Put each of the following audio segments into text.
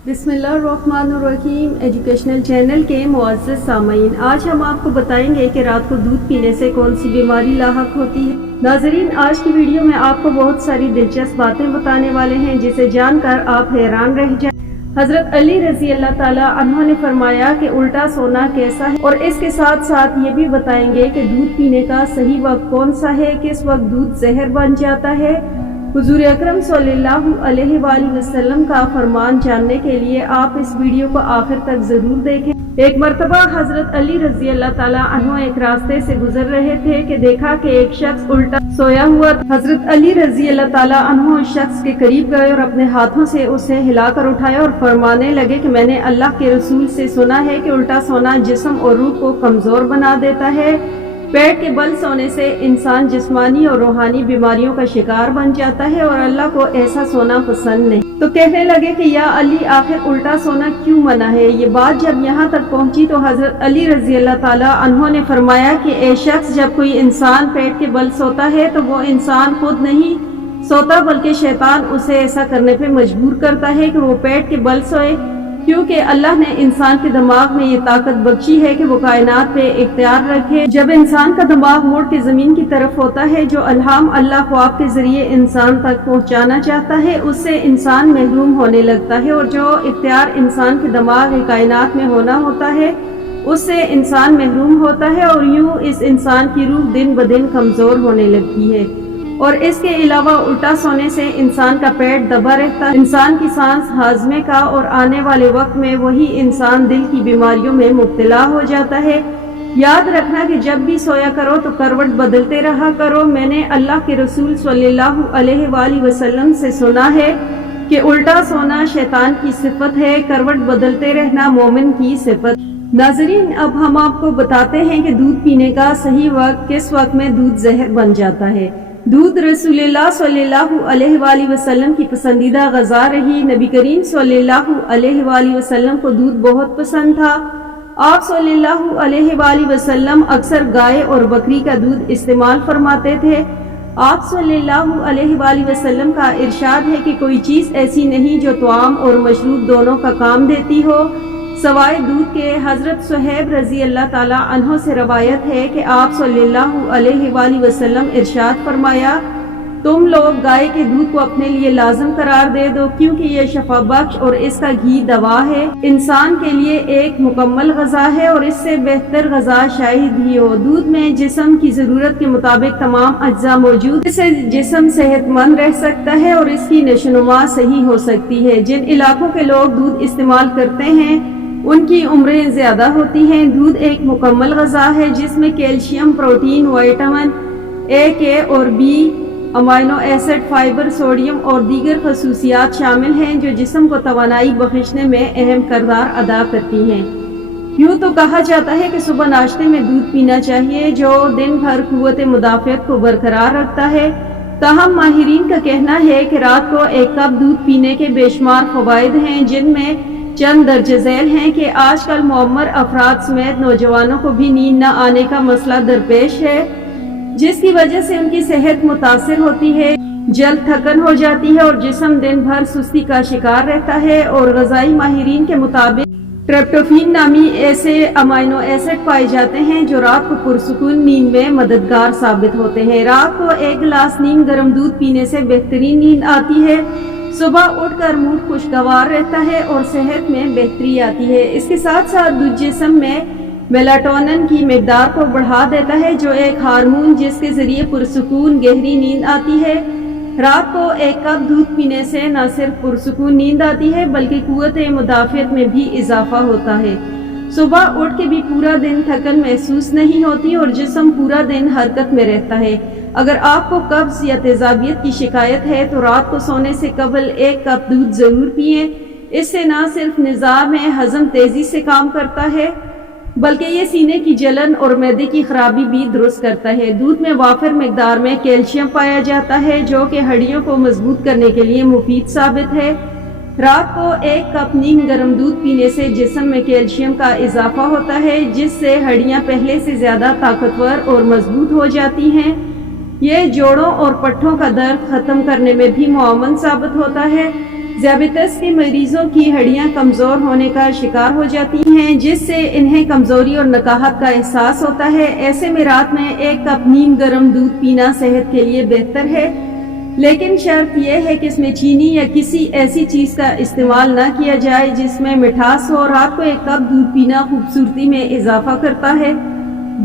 बिस्मिल्लाहिर्रहमानिर्रहीम educational channel के मुअज़्ज़ज़ सामईन, आज हम आपको बताएंगे कि रात को दूध पीने से कौन सी बीमारी लाहक होती है। नाज़रीन, आज की वीडियो में आपको बहुत सारी दिलचस्प बातें बताने वाले हैं जिसे जानकर आप हैरान रह जाएं। हजरत अली रजी अल्लाह ताला अन्हु ने फरमाया कि उल्टा सोना कैसा है, और इसके साथ साथ ये भी बताएंगे कि दूध पीने का सही वक्त कौन सा है, किस वक्त दूध जहर बन जाता है। हुजूर अकरम सल्लल्लाहु अलैहि वसल्लम का फरमान जानने के लिए आप इस वीडियो को आखिर तक जरूर देखें। एक मर्तबा हजरत अली रजी अल्लाह ताला अन्हु एक रास्ते से गुजर रहे थे कि देखा कि एक शख्स उल्टा सोया हुआ। हजरत अली रजी अल्लाह ताला अन्हु उस शख्स के करीब गए और अपने हाथों से उसे हिलाकर उठाया और फरमाने लगे कि मैंने अल्लाह के रसूल से सुना है कि उल्टा सोना जिस्म और रूह को कमजोर बना देता है। पेट के बल सोने से इंसान जिस्मानी और रूहानी बीमारियों का शिकार बन जाता है और अल्लाह को ऐसा सोना पसंद नहीं। तो कहने लगे कि या अली, आखिर उल्टा सोना क्यों मना है। ये बात जब यहाँ तक पहुँची तो हजरत अली रजी अल्लाह ताला अन्हु ने फरमाया कि ए शख्स, जब कोई इंसान पेट के बल सोता है तो वो इंसान खुद नहीं सोता, बल्कि शैतान उसे ऐसा करने पे मजबूर करता है कि वो पेट के बल सोए, क्योंकि अल्लाह ने इंसान के दिमाग में ये ताकत बख्शी है कि वो कायनात पे इख्तियार रखे। जब इंसान का दिमाग मुड़ के जमीन की तरफ होता है, जो अल्हाम अल्लाह ख्वाब के जरिए इंसान तक पहुंचाना चाहता है, उससे इंसान महरूम होने लगता है, और जो इख्तियार इंसान के दिमाग कायनात में होना होता है उससे इंसान महरूम होता है, और यूं इस इंसान की रूह दिन ब दिन कमजोर होने लगती है। और इसके अलावा उल्टा सोने से इंसान का पेट दबा रहता है, इंसान की सांस हाजमे का, और आने वाले वक्त में वही इंसान दिल की बीमारियों में मुब्तला हो जाता है। याद रखना कि जब भी सोया करो तो करवट बदलते रहा करो। मैंने अल्लाह के रसूल सल्लल्लाहु अलैहि वसल्लम से सुना है कि उल्टा सोना शैतान की सिफत है, करवट बदलते रहना मोमिन की सिफत। नाज़रीन, अब हम आपको बताते हैं कि दूध पीने का सही वक्त, किस वक्त में दूध जहर बन जाता है। दूध रसूलुल्लाह सल्लल्लाहु अलैहि वसल्लम की पसंदीदा गज़ा रही। नबी करीम सल्लल्लाहु अलैहि वसल्लम को दूध बहुत पसंद था। आप सल्लल्लाहु अलैहि वसल्लम अक्सर गाय और बकरी का दूध इस्तेमाल फरमाते थे। आप सल्लल्लाहु अलैहि वसल्लम का इरशाद है कि कोई चीज़ ऐसी नहीं जो तआम और मशरूब दोनों का काम देती हो सवाए दूध के। हजरत सुहैब रजी अल्लाह ताला अन्हो से रवायत है कि आप सल्लल्लाहु अलैहि वसल्लम इरशाद फरमाया, तुम लोग गाय के दूध को अपने लिए लाजम करार दे दो, क्योंकि ये शफा बख्श और इसका घी दवा है, इंसान के लिए एक मुकम्मल गज़ा है, और इससे बेहतर गज़ा शायद ही हो। दूध में जिस्म की जरूरत के मुताबिक तमाम अज्जा मौजूद, इससे जिस्म सेहतमंद रह सकता है और इसकी नशोनुमा सही हो सकती है। जिन इलाकों के लोग दूध इस्तेमाल करते हैं उनकी उम्रें ज्यादा होती हैं। दूध एक मुकम्मल गज़ा है जिसमें calcium, protein, vitamin A, K और B, amino acid, fibre, sodium और दीगर खसूसियात शामिल हैं जो जिस्म को तवानाई बख्शने में अहम किरदार अदा करती हैं। यूँ तो कहा जाता है कि सुबह नाश्ते में दूध पीना चाहिए, जो दिन भर कुव्वत मुदाफ़ियत को बरकरार रखता है। ताहम माहिरीन का कहना है कि रात को एक कप दूध पीने के बेशुमार फ़वाइद हैं, जिनमें चंद दर्ज झैल हैं कि आजकल मुअम्मर अफराद समेत नौजवानों को भी नींद न आने का मसला दरपेश है, जिसकी वजह से उनकी सेहत मुतासिर होती है, जल्द थकन हो जाती है और जिस्म दिन भर सुस्ती का शिकार रहता है। और गज़ाई माहिरीन के मुताबिक ट्रिप्टोफैन नामी ऐसे अमाइनो एसिड पाए जाते हैं जो रात को पुरसुकून नींद में मददगार साबित होते हैं। रात को एक गिलास नीम गर्म दूध पीने से बेहतरीन नींद आती है, सुबह उठकर मूड खुशगवार रहता है और सेहत में बेहतरी आती है। इसके साथ साथ दूध जिस्म में मेलाटोनिन की मिकदार को बढ़ा देता है, जो एक हार्मोन जिसके जरिए पुरसुकून गहरी नींद आती है। रात को एक कप दूध पीने से न सिर्फ पुरसुकून नींद आती है बल्कि कुव्वत मुदाफ़ियत में भी इजाफा होता है। सुबह उठ के भी पूरा दिन थकन महसूस नहीं होती और जिस्म पूरा दिन हरकत में रहता है। अगर आपको कब्ज या तेजाबियत की शिकायत है तो रात को सोने से कबल एक कप दूध जरूर पिएं। इससे न सिर्फ निज़ाम हजम तेजी से काम करता है बल्कि ये सीने की जलन और मैदे की खराबी भी दुरुस्त करता है। दूध में वाफिर मिकदार में कैल्शियम पाया जाता है, जो कि हड्डियों को मजबूत करने के लिए मुफीद साबित है। रात को एक कप नीम गर्म दूध पीने से जिस्म में कैल्शियम का इजाफा होता है, जिससे हड्डियां पहले से ज्यादा ताकतवर और मजबूत हो जाती हैं। ये जोड़ों और पट्ठों का दर्द खत्म करने में भी मुआवन साबित होता है। ذیابیطس کے مریضوں کی ہڈیاں کمزور ہونے کا شکار ہو جاتی ہیں، جس سے انہیں کمزوری اور نکاہت کا احساس ہوتا ہے۔ ایسے میں رات میں 1 کپ نیم گرم دودھ پینا صحت کے لیے بہتر ہے، لیکن شرط یہ ہے کہ اس میں چینی یا کسی ایسی چیز کا استعمال نہ کیا جائے جس میں مٹھاس ہو۔ رات کو 1 کپ دودھ پینا خوبصورتی میں اضافہ کرتا ہے۔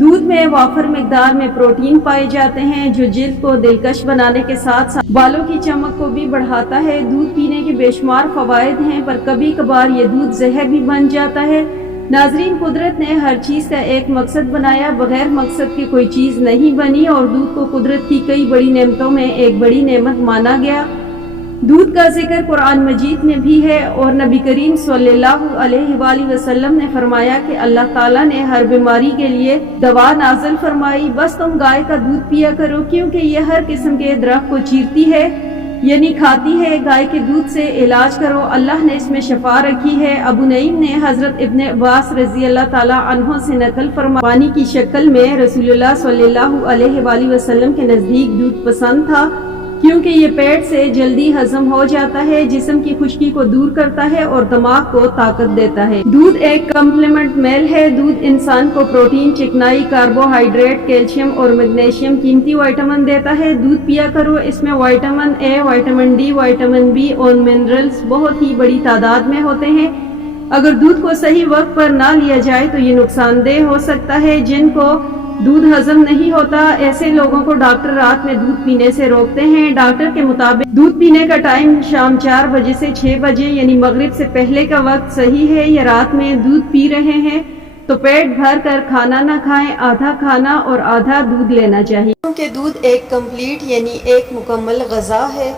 دودھ میں وافر مقدار میں پروٹین پائے جاتے ہیں جو جلد کو دلکش بنانے کے ساتھ ساتھ بالوں کی چمک کو بھی بڑھاتا ہے۔ دودھ پینے کے بے شمار فوائد ہیں، پر کبھی کبھار یہ دودھ زہر بھی بن جاتا ہے۔ ناظرین، قدرت نے ہر چیز کا ایک مقصد بنایا، بغیر مقصد کے کوئی چیز نہیں بنی، اور دودھ کو قدرت کی کئی بڑی نعمتوں میں ایک بڑی نعمت مانا گیا۔ دودھ کا ذکر قرآن مجید میں بھی ہے، اور نبی کریم صلی اللہ علیہ وآلہ وسلم نے فرمایا کہ اللہ تعالیٰ نے ہر بیماری کے لیے دوا نازل فرمائی، بس تم گائے کا دودھ پیا کرو، کیونکہ یہ ہر قسم کے درخت کو چیرتی ہے، یعنی کھاتی ہے۔ گائے کے دودھ سے علاج کرو، اللہ نے اس میں شفا رکھی ہے۔ ابو نعیم نے حضرت ابن عباس رضی اللہ تعالیٰ عنہ سے نقل فرمایا، پانی کی شکل میں رسول اللہ صلی اللہ علیہ وآلہ وسلم کے نزدیک دودھ پسند تھا، کیونکہ یہ پیٹ سے جلدی ہضم ہو جاتا ہے، جسم کی خشکی کو دور کرتا ہے اور دماغ کو طاقت دیتا ہے۔ دودھ ایک کمپلیمنٹ میل ہے۔ دودھ انسان کو پروٹین، چکنائی، کاربوہائیڈریٹ، کیلشیم اور میگنیشیم قیمتی وائٹامن دیتا ہے۔ دودھ پیا کرو، اس میں vitamin A, vitamin D, vitamin B اور منرلز بہت ہی بڑی تعداد میں ہوتے ہیں۔ اگر دودھ کو صحیح وقت پر نہ لیا جائے تو یہ نقصان دہ ہو سکتا ہے۔ جن کو دودھ ہضم نہیں ہوتا، ایسے لوگوں کو ڈاکٹر رات میں دودھ پینے سے روکتے ہیں۔ ڈاکٹر کے مطابق دودھ پینے کا ٹائم شام 4 بجے سے 6 بجے یعنی مغرب سے پہلے کا وقت صحیح ہے۔ یا رات میں دودھ پی رہے ہیں تو پیٹ بھر کر کھانا نہ کھائیں، آدھا کھانا اور آدھا دودھ لینا چاہیے، کیونکہ دودھ ایک کمپلیٹ یعنی ایک مکمل غذا ہے۔